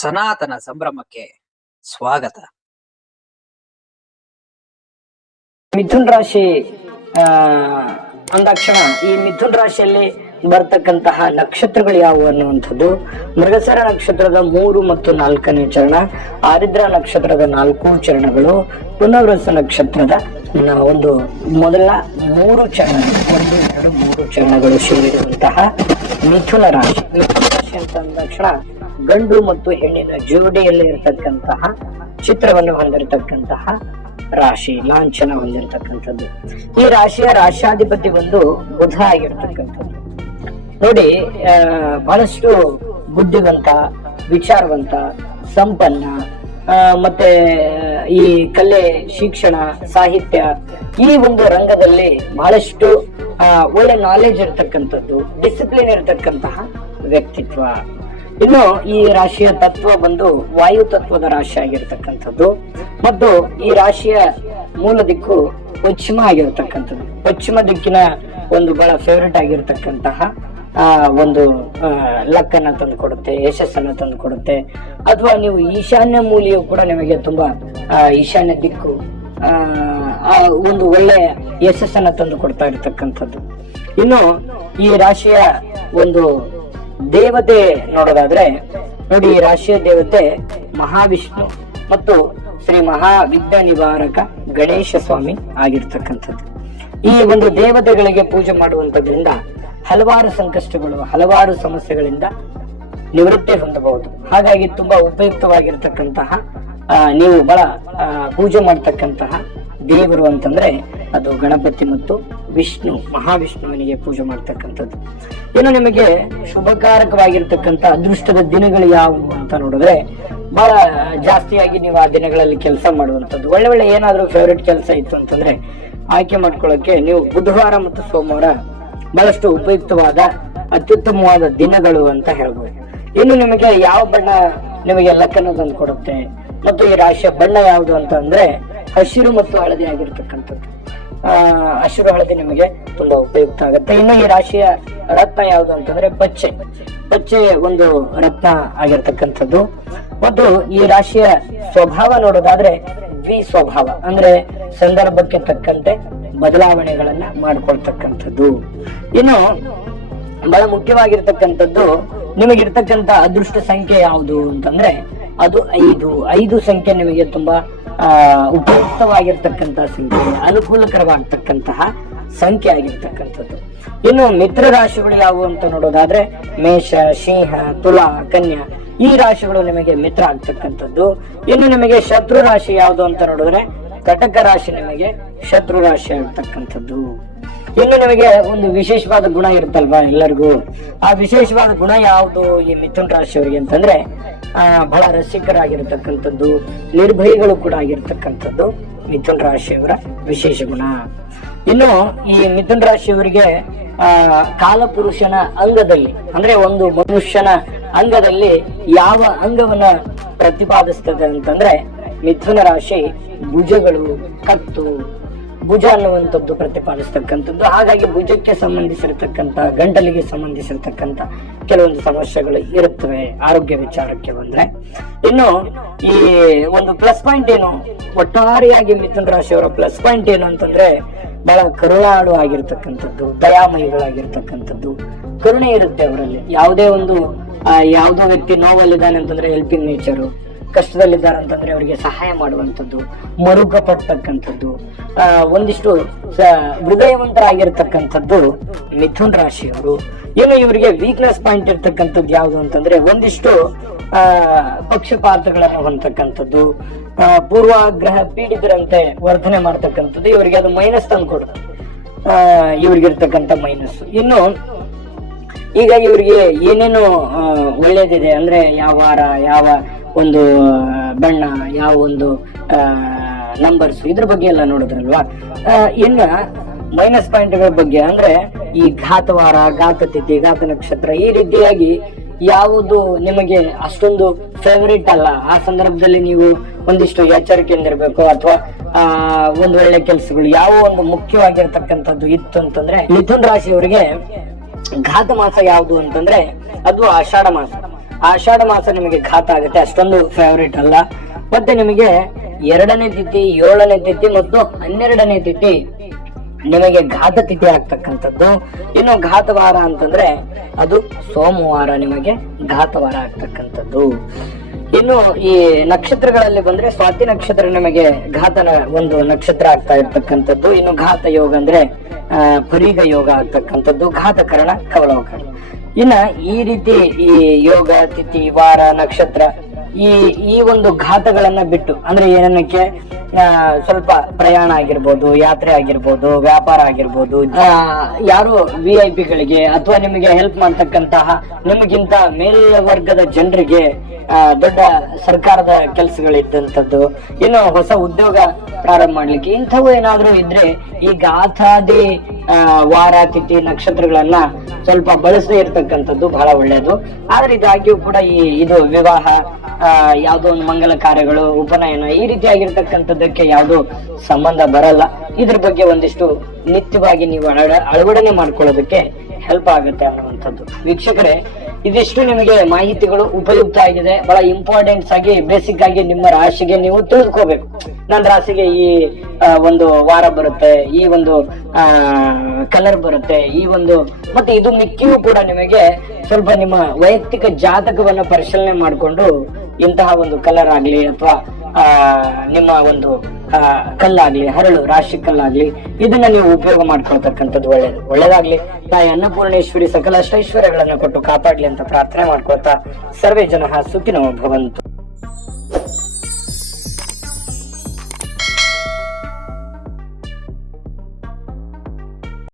ಸನಾತನ ಸಂಭ್ರಮಕ್ಕೆ ಸ್ವಾಗತ. ಮಿಥುನ್ ರಾಶಿ ಅಂದಾಕ್ಷಣ ಈ ಮಿಥುನ್ ರಾಶಿಯಲ್ಲಿ ಬರ್ತಕ್ಕಂತಹ ನಕ್ಷತ್ರಗಳು ಯಾವುವು ಅನ್ನುವಂಥದ್ದು ಮೃಗಸರ ನಕ್ಷತ್ರದ 3 ಮತ್ತು 4ನೇ ಚರಣ, ಆರಿದ್ರ ನಕ್ಷತ್ರದ 4 ಚರಣಗಳು, ಪುನರ್ವಸು ನಕ್ಷತ್ರದ ಒಂದು ಮೊದಲ 3 ಚರಣಗಳು 1, 2, 3 ಚರಣಗಳು ಸೇರಿರುವಂತಹ ಮಿಥುನ ರಾಶಿ. ಮಿಥುನ ರಾಶಿ ಅಂತ ಅಂದಾಕ್ಷಣ ಗಂಡು ಮತ್ತು ಹೆಣ್ಣಿನ ಜೋಡಿಯಲ್ಲಿ ಇರತಕ್ಕಂತಹ ಚಿತ್ರವನ್ನು ಹೊಂದಿರತಕ್ಕಂತಹ ರಾಶಿ, ಲಾಂಛನ ಹೊಂದಿರತಕ್ಕಂಥದ್ದು. ಈ ರಾಶಿಯ ರಾಶಾಧಿಪತಿ ಒಂದು ಬುಧ ಆಗಿರ್ತಕ್ಕಂಥದ್ದು. ನೋಡಿ, ಬಹಳಷ್ಟು ಬುದ್ಧಿವಂತ, ವಿಚಾರವಂತ, ಸಂಪನ್ನ, ಮತ್ತೆ ಈ ಕಲೆ, ಶಿಕ್ಷಣ, ಸಾಹಿತ್ಯ ಈ ಒಂದು ರಂಗದಲ್ಲಿ ಬಹಳಷ್ಟು ಒಳ್ಳೆ ನಾಲೆಜ್ ಇರತಕ್ಕಂಥದ್ದು, ಡಿಸಿಪ್ಲಿನ್ ಇರತಕ್ಕಂತಹ ವ್ಯಕ್ತಿತ್ವ. ಇನ್ನು ಈ ರಾಶಿಯ ತತ್ವ ಬಂದು ವಾಯು ತತ್ವದ ರಾಶಿ ಆಗಿರ್ತಕ್ಕಂಥದ್ದು ಮತ್ತು ಈ ರಾಶಿಯ ಮೂಲ ದಿಕ್ಕು ಪಶ್ಚಿಮ ಆಗಿರ್ತಕ್ಕಂಥದ್ದು. ಪಶ್ಚಿಮ ದಿಕ್ಕಿನ ಒಂದು ಬಹಳ ಫೇವ್ರೇಟ್ ಆಗಿರ್ತಕ್ಕಂತಹ ಒಂದು ಲಕ್ಕನ್ನ ತಂದು ಕೊಡುತ್ತೆ, ಯಶಸ್ಸನ್ನ ತಂದು ಕೊಡುತ್ತೆ. ಅಥವಾ ನೀವು ಈಶಾನ್ಯ ಮೂಲೆಯು ಕೂಡ ನಿಮಗೆ ತುಂಬಾ ಈಶಾನ್ಯ ದಿಕ್ಕು ಒಂದು ಒಳ್ಳೆಯ ಯಶಸ್ಸನ್ನ ತಂದು ಕೊಡ್ತಾ ಇರತಕ್ಕಂಥದ್ದು. ಇನ್ನು ಈ ರಾಶಿಯ ಒಂದು ದೇವತೆ ನೋಡೋದಾದ್ರೆ ನೋಡಿ, ಈ ರಾಶಿಯ ದೇವತೆ ಮಹಾವಿಷ್ಣು ಮತ್ತು ಶ್ರೀ ಮಹಾವಿಘ್ನ ನಿವಾರಕ ಗಣೇಶ ಸ್ವಾಮಿ ಆಗಿರ್ತಕ್ಕಂಥದ್ದು. ಈ ಒಂದು ದೇವತೆಗಳಿಗೆ ಪೂಜೆ ಮಾಡುವಂತದ್ರಿಂದ ಹಲವಾರು ಸಂಕಷ್ಟಗಳು, ಹಲವಾರು ಸಮಸ್ಯೆಗಳಿಂದ ನಿವೃತ್ತಿ ಹೊಂದಬಹುದು. ಹಾಗಾಗಿ ತುಂಬಾ ಉಪಯುಕ್ತವಾಗಿರ್ತಕ್ಕಂತಹ ನೀವು ಬಹಳ ಪೂಜೆ ಮಾಡ್ತಕ್ಕಂತಹ ದೇವರು ಅಂತಂದ್ರೆ ಅದು ಗಣಪತಿ ಮತ್ತು ವಿಷ್ಣು, ಮಹಾವಿಷ್ಣುವಿನಿಗೆ ಪೂಜೆ ಮಾಡ್ತಕ್ಕಂಥದ್ದು. ಇನ್ನು ನಿಮಗೆ ಶುಭಕಾರಕವಾಗಿರ್ತಕ್ಕಂಥ ಅದೃಷ್ಟದ ದಿನಗಳು ಯಾವುವು ಅಂತ ನೋಡಿದ್ರೆ ಬಹಳ ಜಾಸ್ತಿಯಾಗಿ ನೀವು ಆ ದಿನಗಳಲ್ಲಿ ಕೆಲಸ ಮಾಡುವಂಥದ್ದು. ಒಳ್ಳೆ ಒಳ್ಳೆ ಏನಾದ್ರೂ ಫೇವ್ರೇಟ್ ಕೆಲಸ ಇತ್ತು ಅಂತಂದ್ರೆ ಆಯ್ಕೆ ಮಾಡ್ಕೊಳ್ಳೋಕೆ ನೀವು ಬುಧವಾರ ಮತ್ತು ಸೋಮವಾರ ಬಹಳಷ್ಟು ಉಪಯುಕ್ತವಾದ ಅತ್ಯುತ್ತಮವಾದ ದಿನಗಳು ಅಂತ ಹೇಳ್ಬೋದು. ಇನ್ನು ನಿಮಗೆ ಯಾವ ಬಣ್ಣ ನಿಮಗೆ ಲಕ್ಕನ್ನು ತಂದು ಕೊಡುತ್ತೆ ಮತ್ತು ಈ ರಾಶಿಯ ಬಣ್ಣ ಯಾವುದು ಅಂತ ಅಂದ್ರೆ ಹಸಿರು ಮತ್ತು ಹಳದಿ ಆಗಿರ್ತಕ್ಕಂಥದ್ದು. ಹಸಿರು ಹಳದಿ ನಿಮಗೆ ತುಂಬಾ ಉಪಯುಕ್ತ ಆಗುತ್ತೆ. ಇನ್ನು ಈ ರಾಶಿಯ ರತ್ನ ಯಾವುದು ಅಂತಂದ್ರೆ ಪಚ್ಚೆ. ಪಚ್ಚೆ ಒಂದು ರತ್ನ ಆಗಿರ್ತಕ್ಕಂಥದ್ದು. ಮತ್ತು ಈ ರಾಶಿಯ ಸ್ವಭಾವ ನೋಡೋದಾದ್ರೆ ದ್ವಿ ಸ್ವಭಾವ, ಅಂದ್ರೆ ಸಂದರ್ಭಕ್ಕೆ ತಕ್ಕಂತೆ ಬದಲಾವಣೆಗಳನ್ನ ಮಾಡ್ಕೊಳ್ತಕ್ಕಂಥದ್ದು. ಇನ್ನು ಬಹಳ ಮುಖ್ಯವಾಗಿರ್ತಕ್ಕಂಥದ್ದು ನಿಮಗಿರ್ತಕ್ಕಂಥ ಅದೃಷ್ಟ ಸಂಖ್ಯೆ ಯಾವುದು ಅಂತಂದ್ರೆ ಅದು 5 ಸಂಖ್ಯೆ ನಿಮಗೆ ತುಂಬಾ ಉಪಯುಕ್ತವಾಗಿರ್ತಕ್ಕಂತಹ ಸಂಖ್ಯೆ, ಅನುಕೂಲಕರವಾಗ್ತಕ್ಕಂತಹ ಸಂಖ್ಯೆ ಆಗಿರ್ತಕ್ಕಂಥದ್ದು. ಇನ್ನು ಮಿತ್ರ ರಾಶಿಗಳು ಯಾವುವು ಅಂತ ನೋಡೋದಾದ್ರೆ ಮೇಷ, ಸಿಂಹ, ತುಲಾ, ಕನ್ಯಾ ಈ ರಾಶಿಗಳು ನಿಮಗೆ ಮಿತ್ರ ಆಗ್ತಕ್ಕಂಥದ್ದು. ಇನ್ನು ನಿಮಗೆ ಶತ್ರು ರಾಶಿ ಯಾವುದು ಅಂತ ನೋಡಿದ್ರೆ ಕಟಕ ರಾಶಿ ನಿಮಗೆ ಶತ್ರು ರಾಶಿ ಆಗ್ತಕ್ಕಂಥದ್ದು. ಇನ್ನು ನಿಮಗೆ ಒಂದು ವಿಶೇಷವಾದ ಗುಣ ಇರುತ್ತಲ್ವಾ ಎಲ್ಲರಿಗೂ, ಆ ವಿಶೇಷವಾದ ಗುಣ ಯಾವುದು ಈ ಮಿಥುನ್ ರಾಶಿಯವರಿಗೆ ಅಂತಂದ್ರೆ ಬಹಳ ರಸಿಕರಾಗಿರ್ತಕ್ಕಂಥದ್ದು, ನಿರ್ಭಯಿಗಳು ಕೂಡ ಆಗಿರ್ತಕ್ಕಂಥದ್ದು ಮಿಥುನ್ ರಾಶಿಯವರ ವಿಶೇಷ ಗುಣ. ಇನ್ನು ಈ ಮಿಥುನ್ ರಾಶಿಯವರಿಗೆ ಕಾಲಪುರುಷನ ಅಂಗದಲ್ಲಿ ಅಂದ್ರೆ ಒಂದು ಮನುಷ್ಯನ ಅಂಗದಲ್ಲಿ ಯಾವ ಅಂಗವನ್ನ ಪ್ರತಿಪಾದಿಸ್ತದೆ ಅಂತಂದ್ರೆ ಮಿಥುನ ರಾಶಿ ಭುಜಗಳು, ಕತ್ತು, ಭುಜ ಅನ್ನುವಂಥದ್ದು ಪ್ರತಿಪಾದಿಸ್ತಕ್ಕಂಥದ್ದು. ಹಾಗಾಗಿ ಭುಜಕ್ಕೆ ಸಂಬಂಧಿಸಿರ್ತಕ್ಕಂಥ, ಗಂಟಲಿಗೆ ಸಂಬಂಧಿಸಿರ್ತಕ್ಕಂಥ ಕೆಲವೊಂದು ಸಮಸ್ಯೆಗಳು ಇರುತ್ತವೆ ಆರೋಗ್ಯ ವಿಚಾರಕ್ಕೆ ಬಂದ್ರೆ. ಇನ್ನು ಈ ಒಂದು ಪ್ಲಸ್ ಪಾಯಿಂಟ್ ಏನು, ಒಟ್ಟಾರೆಯಾಗಿ ಮಿಥುನ ರಾಶಿಯವರ ಪ್ಲಸ್ ಪಾಯಿಂಟ್ ಏನು ಅಂತಂದ್ರೆ ಬಹಳ ಕರುಣಾಳು ಆಗಿರ್ತಕ್ಕಂಥದ್ದು, ದಯಾಮಯಿಗಳಾಗಿರ್ತಕ್ಕಂಥದ್ದು, ಕರುಣೆ ಇರುತ್ತೆ ಅವರಲ್ಲಿ. ಯಾವುದೋ ವ್ಯಕ್ತಿ ನೋವಲ್ಲಿದ್ದಾನೆ ಅಂತಂದ್ರೆ ಹೆಲ್ಪಿಂಗ್ ನೇಚರು, ಕಷ್ಟದಲ್ಲಿದ್ದಾರೆ ಅಂತಂದ್ರೆ ಅವರಿಗೆ ಸಹಾಯ ಮಾಡುವಂಥದ್ದು, ಮರುಕ ಪಡ್ತಕ್ಕಂಥದ್ದು, ಒಂದಿಷ್ಟು ಹೃದಯವಂತರಾಗಿರ್ತಕ್ಕಂಥದ್ದು ಮಿಥುನ್ ರಾಶಿಯವರು. ಏನು ಇವರಿಗೆ ವೀಕ್ನೆಸ್ ಪಾಯಿಂಟ್ ಇರ್ತಕ್ಕಂಥದ್ದು ಯಾವುದು ಅಂತಂದ್ರೆ ಒಂದಿಷ್ಟು ಪಕ್ಷಪಾತಗಳನ್ನು ಹೊಂದತಕ್ಕಂಥದ್ದು, ಪೂರ್ವಾಗ್ರಹ ಪೀಡಿತರಂತೆ ವರ್ತನೆ ಮಾಡ್ತಕ್ಕಂಥದ್ದು, ಇವರಿಗೆ ಅದು ಮೈನಸ್ ತಂದು ಕೊಡುತ್ತೆ, ಇವ್ರಿಗಿರ್ತಕ್ಕಂಥ ಮೈನಸ್. ಇನ್ನು ಈಗ ಇವರಿಗೆ ಏನೇನು ಒಳ್ಳೇದಿದೆ ಅಂದ್ರೆ ಯಾವ ವಾರ, ಯಾವ ಒಂದು ಬಣ್ಣ, ಯಾವ ಒಂದು ನಂಬರ್ಸ್, ಇದ್ರ ಬಗ್ಗೆ ಎಲ್ಲ ನೋಡಿದ್ರಲ್ವಾ. ಇನ್ನ ಮೈನಸ್ ಪಾಯಿಂಟ್ಗಳ ಬಗ್ಗೆ ಅಂದ್ರೆ ಈ ಘಾತವಾರ, ಘಾತತಿಥಿ, ಘಾತ ನಕ್ಷತ್ರ ಈ ರೀತಿಯಾಗಿ ಯಾವುದು ನಿಮಗೆ ಅಷ್ಟೊಂದು ಫೇವರೇಟ್ ಅಲ್ಲ, ಆ ಸಂದರ್ಭದಲ್ಲಿ ನೀವು ಒಂದಿಷ್ಟು ಎಚ್ಚರಿಕೆಯಿಂದ ಇರಬೇಕು. ಅಥವಾ ಒಂದ್ ಒಳ್ಳೆ ಕೆಲಸಗಳು ಯಾವ ಒಂದು ಮುಖ್ಯವಾಗಿರ್ತಕ್ಕಂಥದ್ದು ಇತ್ತು ಅಂತಂದ್ರೆ ಮಿಥುನ್ ರಾಶಿಯವರಿಗೆ ಘಾತ ಮಾಸ ಯಾವುದು ಅಂತಂದ್ರೆ ಅದು ಆಷಾಢ ಮಾಸ. ಆಷಾಢ ಮಾಸ ನಿಮಗೆ ಘಾತ ಆಗುತ್ತೆ, ಅಷ್ಟೊಂದು ಫೇವರೇಟ್ ಅಲ್ಲ. ಮತ್ತೆ ನಿಮಗೆ 2ನೇ ತಿಥಿ, 7ನೇ ತಿಥಿ ಮತ್ತು 12ನೇ ತಿಥಿ ನಿಮಗೆ ಘಾತ ತಿಥಿ ಆಗ್ತಕ್ಕಂಥದ್ದು. ಇನ್ನು ಘಾತವಾರ ಅಂತಂದ್ರೆ ಅದು ಸೋಮವಾರ ನಿಮಗೆ ಘಾತವಾರ ಆಗ್ತಕ್ಕಂಥದ್ದು. ಇನ್ನು ಈ ನಕ್ಷತ್ರಗಳಲ್ಲಿ ಬಂದ್ರೆ ಸ್ವಾತಿ ನಕ್ಷತ್ರ ನಿಮಗೆ ಘಾತನ ಒಂದು ನಕ್ಷತ್ರ ಆಗ್ತಾ ಇರ್ತಕ್ಕಂಥದ್ದು. ಇನ್ನು ಘಾತ ಯೋಗ ಅಂದ್ರೆ ಪರೀಗ ಯೋಗ ಆಗ್ತಕ್ಕಂಥದ್ದು, ಘಾತಕರಣ ಕವಲವಕರಣ. ಇನ್ನ ಈ ರೀತಿ ಈ ಯೋಗ ತಿಥಿ ವಾರ ನಕ್ಷತ್ರ ಈ ಒಂದು ಘಾತಗಳನ್ನ ಬಿಟ್ಟು ಅಂದ್ರೆ ಏನಕ್ಕೆ ಸ್ವಲ್ಪ ಪ್ರಯಾಣ ಆಗಿರ್ಬೋದು, ಯಾತ್ರೆ ಆಗಿರ್ಬೋದು, ವ್ಯಾಪಾರ ಆಗಿರ್ಬೋದು, ಯಾರು VIP ಗಳಿಗೆ ಅಥವಾ ನಿಮಗೆ ಹೆಲ್ಪ್ ಮಾಡ್ತಕ್ಕಂತಹ ನಿಮಗಿಂತ ಮೇಲ್ವರ್ಗದ ಜನರಿಗೆ ದೊಡ್ಡ ಸರ್ಕಾರದ ಕೆಲಸಗಳಿದ್ದಂಥದ್ದು, ಇನ್ನು ಹೊಸ ಉದ್ಯೋಗ ಪ್ರಾರಂಭ ಮಾಡ್ಲಿಕ್ಕೆ ಇಂಥವು ಏನಾದ್ರೂ ಇದ್ರೆ ಈ ಘಾತಾದಿ ವಾರ ತಿಥಿ ನಕ್ಷತ್ರಗಳನ್ನ ಸ್ವಲ್ಪ ಬಳಸದೇ ಇರ್ತಕ್ಕಂಥದ್ದು ಬಹಳ ಒಳ್ಳೆಯದು. ಆದ್ರೆ ಇದಾಗಿಯೂ ಕೂಡ ಇದು ವಿವಾಹ, ಯಾವ್ದೋ ಒಂದು ಮಂಗಲ ಕಾರ್ಯಗಳು, ಉಪನಯನ ಈ ರೀತಿಯಾಗಿರ್ತಕ್ಕಂಥದ್ದಕ್ಕೆ ಯಾವ್ದು ಸಂಬಂಧ ಬರಲ್ಲ. ಇದ್ರ ಬಗ್ಗೆ ಒಂದಿಷ್ಟು ನಿತ್ಯವಾಗಿ ನೀವು ಅಳವಡನೆ ಮಾಡ್ಕೊಳ್ಳೋದಕ್ಕೆ ಹೆಲ್ಪ್ ಆಗುತ್ತೆ ಅನ್ನುವಂಥದ್ದು. ವೀಕ್ಷಕರೇ, ಇದಿಷ್ಟು ನಿಮಗೆ ಮಾಹಿತಿಗಳು ಉಪಯುಕ್ತ ಆಗಿದೆ. ಬಹಳ ಇಂಪಾರ್ಟೆಂಟ್ಸ್ ಆಗಿ ಬೇಸಿಕ್ ಆಗಿ ನಿಮ್ಮ ರಾಶಿಗೆ ನೀವು ತಿಳಿದುಕೋಬೇಕು. ನನ್ನ ರಾಶಿಗೆ ಈ ಒಂದು ವಾರ ಬರುತ್ತೆ, ಈ ಒಂದು ಕಲರ್ ಬರುತ್ತೆ, ಈ ಒಂದು ಮತ್ತೆ ಇದು ಮಿಕ್ಕಿಯೂ ಕೂಡ ನಿಮಗೆ ಸ್ವಲ್ಪ ನಿಮ್ಮ ವೈಯಕ್ತಿಕ ಜಾತಕವನ್ನ ಪರಿಶೀಲನೆ ಮಾಡಿಕೊಂಡು ಇಂತಹ ಒಂದು ಕಲರ್ ಆಗ್ಲಿ ಅಥವಾ ನಿಮ್ಮ ಒಂದು ಕಲ್ಲಾಗ್ಲಿ, ಹರಳು ರಾಶಿ ಕಲ್ಲಾಗ್ಲಿ, ಇದನ್ನ ನೀವು ಉಪಯೋಗ ಮಾಡ್ಕೊಳ್ತಕ್ಕಂಥದ್ದು ಒಳ್ಳೇದಾಗ್ಲಿ. ತಾಯಿ ಅನ್ನಪೂರ್ಣೇಶ್ವರಿ ಸಕಲ ಅಷ್ಟೈಶ್ವರ್ಯಗಳನ್ನ ಕೊಟ್ಟು ಕಾಪಾಡ್ಲಿ ಅಂತ ಪ್ರಾರ್ಥನೆ ಮಾಡ್ಕೊಳ್ತಾ ಸರ್ವೇ ಜನ ಸುಖಿನೋ ಭವಂತು.